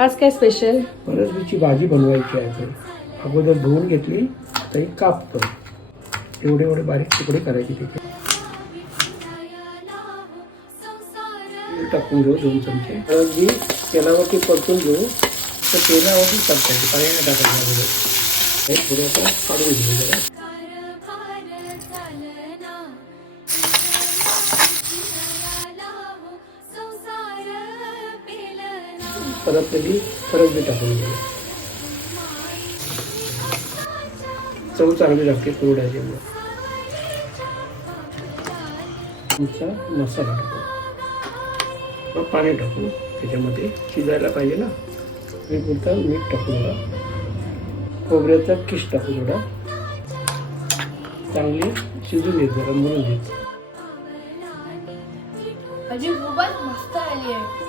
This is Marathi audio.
आज काय स्पेशल फणसबीची भाजी बनवायची आहे अगोदर धुवून घेतली तरी कापतो. एवढे एवढे बारीक तुकडे करायचे तिथे. टाकून घेऊ दोन चमचे. हळदी तेलावरती परतून घेऊ. तर तेलावरती परतायची पाणी टाकायचं हे थोडंसं काढून घेऊ जरा. परतलेली परत बी टाकून दिली चव चांगली लागते कुरड्याची. तुमचा मसाला टाकू. मग पाणी टाकू. त्याच्यामध्ये शिजायला पाहिजे ना. मी पुरता मीठ टाकू थोडा खोबऱ्याचा किस टाकू थोडा. चांगली शिजून घेत जरा म्हणून घेत